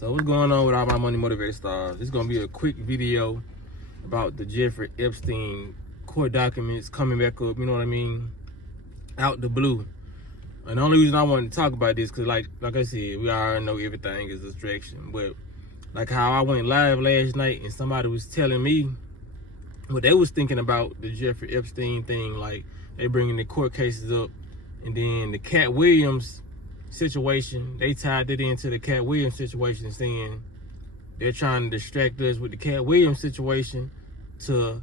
So what's going on with all my money motivated stars? This is gonna be a quick video about the Jeffrey Epstein court documents coming back up, you know what I mean, out the blue. And the only reason I wanted to talk about this, cause like I said, we already know everything is a distraction. But like how I went live last night and somebody was telling me what they was thinking about the Jeffrey Epstein thing, like they bringing the court cases up, and then the Cat Williams situation, they tied it into the Cat Williams situation, saying they're trying to distract us with the Cat Williams situation to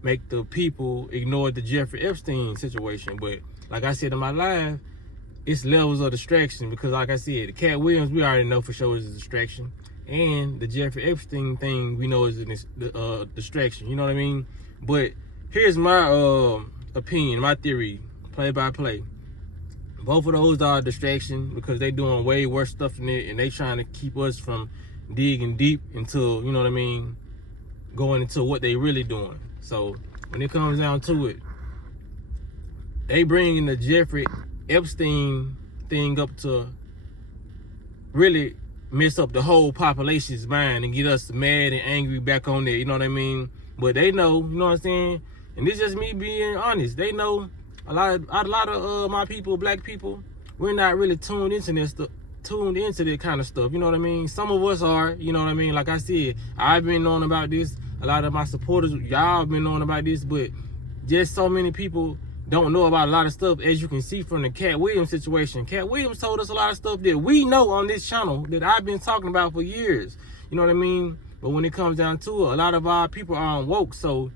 make the people ignore the Jeffrey Epstein situation. But like I said in my live, it's levels of distraction, because like I said, the Cat Williams, we already know for sure is a distraction, and the Jeffrey Epstein thing we know is a distraction, you know what I mean? But here's my opinion, my theory, play by play. Both of those are a distraction, because they doing way worse stuff than it, and they trying to keep us from digging deep into, you know what I mean, going into what they really doing. So when it comes down to it, they bringing the Jeffrey Epstein thing up to really mess up the whole population's mind and get us mad and angry back on there, you know what I mean? But they know, you know what I'm saying? And this is just me being honest. They know a lot of my people, black people, we're not really tuned into that kind of stuff, you know what I mean? Some of us are, you know what I mean? Like I said, I've been knowing about this. A lot of my supporters, y'all been knowing about this, but just so many people don't know about a lot of stuff, as you can see from the Cat Williams situation. Cat Williams told us a lot of stuff that we know on this channel that I've been talking about for years, you know what I mean? But when it comes down to it, a lot of our people are woke, so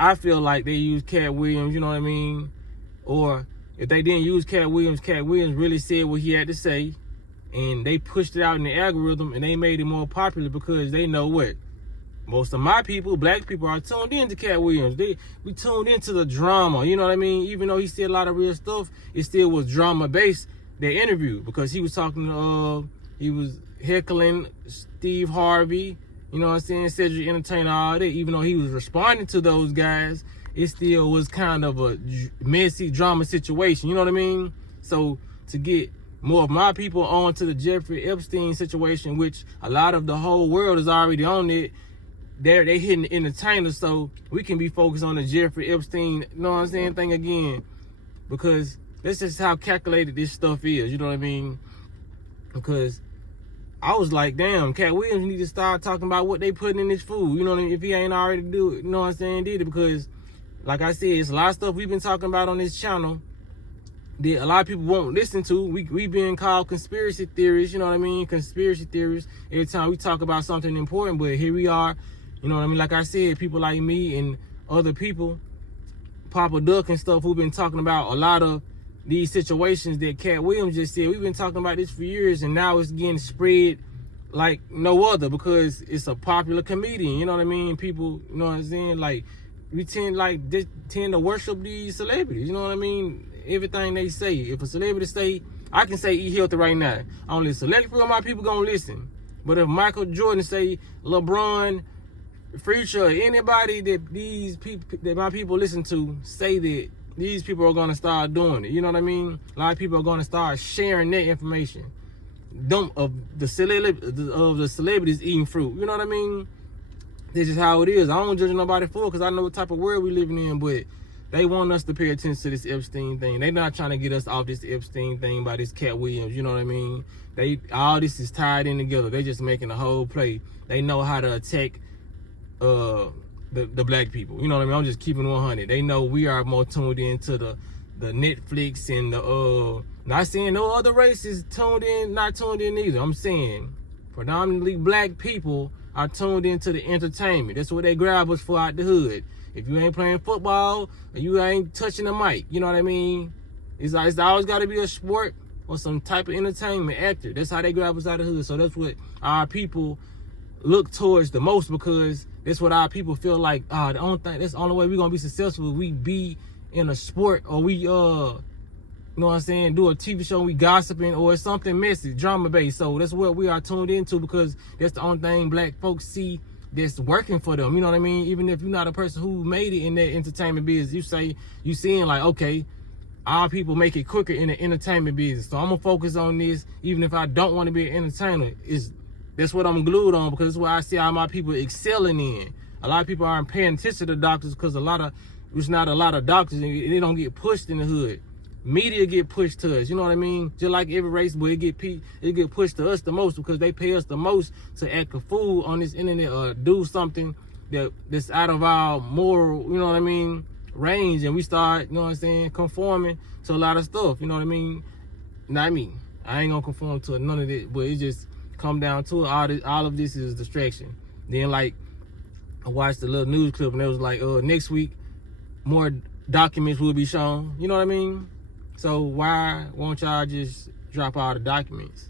I feel like they use Cat Williams, you know what I mean? Or if they didn't use Cat Williams really said what he had to say, and they pushed it out in the algorithm, and they made it more popular, because they know what? Most of my people, black people, are tuned into Cat Williams. We tuned into the drama, you know what I mean? Even though he said a lot of real stuff, it still was drama-based, their interview, because he was talking, he was heckling Steve Harvey, you know what I'm saying, Cedric Entertainer, all that. Even though he was responding to those guys, it still was kind of a messy drama situation, you know what I mean? So to get more of my people onto the Jeffrey Epstein situation, which a lot of the whole world is already on it, they hitting the entertainer, so we can be focused on the Jeffrey Epstein, you know what I'm saying, thing again, because that's just how calculated this stuff is, you know what I mean? Because I was like, damn, Cat Williams need to start talking about what they putting in this food, you know what I mean, if he ain't already do it, you know what I'm saying, did it, because like I said, it's a lot of stuff we've been talking about on this channel that a lot of people won't listen to. We been called conspiracy theorists, you know what I mean, conspiracy theorists, every time we talk about something important. But here we are, you know what I mean, like I said, people like me and other people, Papa Duck and stuff, who've been talking about a lot of these situations that Cat Williams just said. We've been talking about this for years, and now it's getting spread like no other, because it's a popular comedian, you know what I mean? People, you know what I'm saying, like, we tend to worship these celebrities, you know what I mean? Everything they say. If a celebrity say, I can say eat healthy right now, only a select few of my people gonna listen. But if Michael Jordan say, LeBron, Future, anybody that these people, that my people listen to, say that, these people are gonna start doing it, you know what I mean? A lot of people are gonna start sharing that information. Of the celebrities eating fruit, you know what I mean? This is how it is. I don't judge nobody for it, because I know what type of world we living in, but they want us to pay attention to this Epstein thing. They're not trying to get us off this Epstein thing by this Cat Williams, you know what I mean? All this is tied in together. They just making a whole play. They know how to attack the black people, you know what I mean? I'm just keeping 100. They know we are more tuned into the Netflix and the not saying no other races not tuned in either. I'm saying predominantly black people are tuned into the entertainment. That's what they grab us for out the hood. If you ain't playing football, or you ain't touching the mic, you know what I mean? It's always got to be a sport or some type of entertainment actor. That's how they grab us out of the hood. So that's what our people look towards the most, because that's what our people feel like. That's the only way we're gonna be successful. We be in a sport, or we you know what I'm saying, do a TV show, we gossiping, or it's something messy, drama based. So that's what we are tuned into, because that's the only thing black folks see that's working for them, you know what I mean? Even if you're not a person who made it in that entertainment business, you seeing like, okay, our people make it quicker in the entertainment business. So I'm gonna focus on this, even if I don't want to be an entertainer. That's what I'm glued on, because it's what I see all my people excelling in. A lot of people aren't paying attention to doctors because there's not a lot of doctors, and they don't get pushed in the hood. Media get pushed to us, you know what I mean? Just like every race, but it get pushed to us the most because they pay us the most to act a fool on this internet or do something that's out of our moral, you know what I mean, range, and we start, you know what I'm saying, conforming to a lot of stuff, you know what I mean? Not me. I ain't gonna conform to none of it, but it just come down to it. All of this is distraction. Then, like, I watched a little news clip and it was like, next week more documents will be shown, you know what I mean? So why won't y'all just drop all the documents?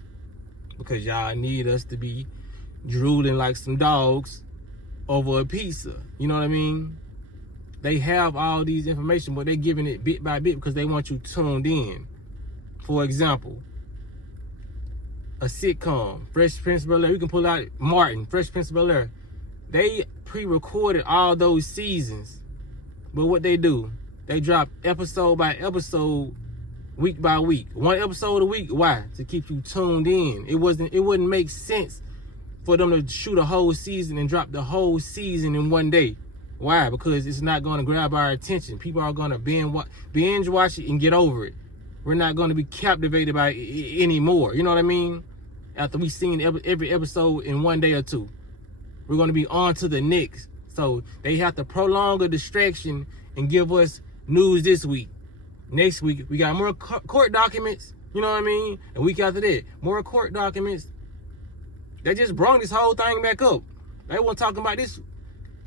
Because y'all need us to be drooling like some dogs over a pizza, you know what I mean? They have all these information, but they're giving it bit by bit because they want you tuned in. For example, a sitcom, Fresh Prince of Bel-Air, we can pull out Martin, Fresh Prince of Bel-Air. They pre-recorded all those seasons, but what they do, they drop episode by episode, week by week. One episode a week. Why? To keep you tuned in. It wouldn't make sense for them to shoot a whole season and drop the whole season in one day. Why? Because it's not going to grab our attention. People are going to binge watch it and get over it. We're not going to be captivated by it anymore. You know what I mean? After we've seen every episode in one day or two, we're going to be on to the next. So they have to prolong a distraction and give us news this week. Next week, we got more court documents, you know what I mean? A week after that, more court documents. They just brought this whole thing back up. They weren't talking about this.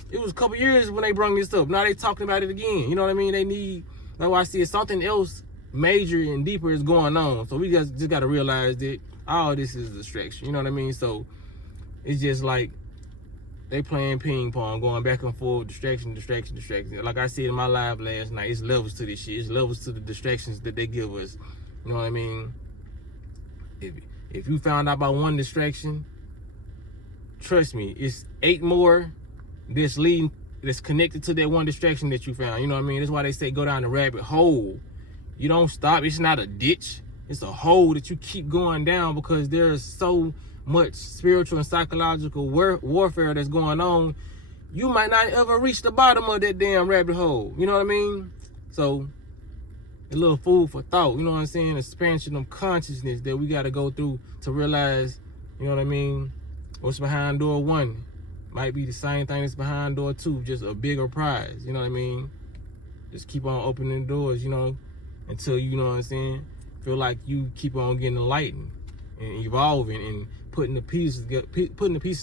It was a couple years when they brought this up. Now they talking about it again. You know what I mean? That's why I see something else major and deeper is going on. So we just got to realize that all this is a distraction. You know what I mean? So it's just like they playing ping pong, going back and forth, distraction. Like I said in my live last night, it's levels to this shit. It's levels to the distractions that they give us. You know what I mean? If you found out about one distraction, trust me, it's 8 more that's connected to that one distraction that you found. You know what I mean? That's why they say go down the rabbit hole. You don't stop. It's not a ditch. It's a hole that you keep going down because there's so much spiritual and psychological warfare that's going on. You might not ever reach the bottom of that damn rabbit hole. You know what I mean? So a little food for thought. You know what I'm saying? Expansion of consciousness that we got to go through to realize, you know what I mean, what's behind door 1 might be the same thing that's behind door 2, just a bigger prize. You know what I mean? Just keep on opening doors, you know, until, you know what I'm saying, feel like you keep on getting enlightened and evolving and putting the pieces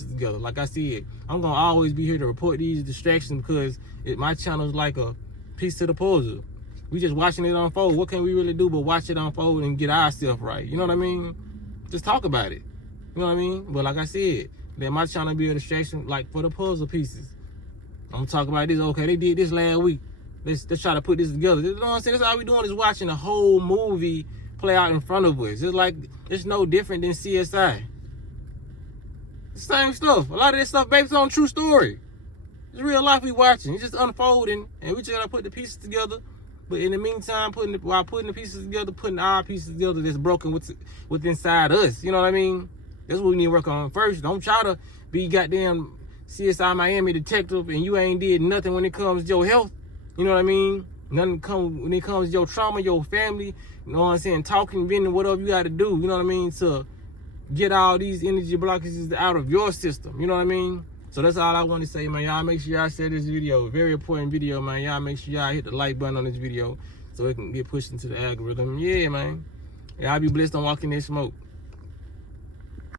together. Like I said, I'm gonna always be here to report these distractions because my channel is like a piece to the puzzle. We just watching it unfold. What can we really do but watch it unfold and get ourselves right? You know what I mean? Just talk about it. You know what I mean? But like I said, let my channel be a distraction, like for the puzzle pieces. I'm gonna talk about this. Okay, they did this last week. Let's try to put this together. You know what I'm saying? That's all we doing is watching the whole movie play out in front of us. It's like, it's no different than CSI. The same stuff. A lot of this stuff based on true story. It's real life we watching. It's just unfolding, and we just gotta put the pieces together. But in the meantime, while putting the pieces together, putting our pieces together that's broken what's inside us. You know what I mean? That's what we need to work on first. Don't try to be goddamn CSI Miami detective and you ain't did nothing when it comes to your health. You know what I mean? Nothing when it comes to your trauma, your family. You know what I'm saying? Talking, venting, whatever you got to do. You know what I mean? To get all these energy blockages out of your system. You know what I mean? So that's all I want to say, man. Y'all make sure y'all share this video. Very important video, man. Y'all make sure y'all hit the like button on this video so it can get pushed into the algorithm. Yeah, man. Y'all be blessed on walking in smoke.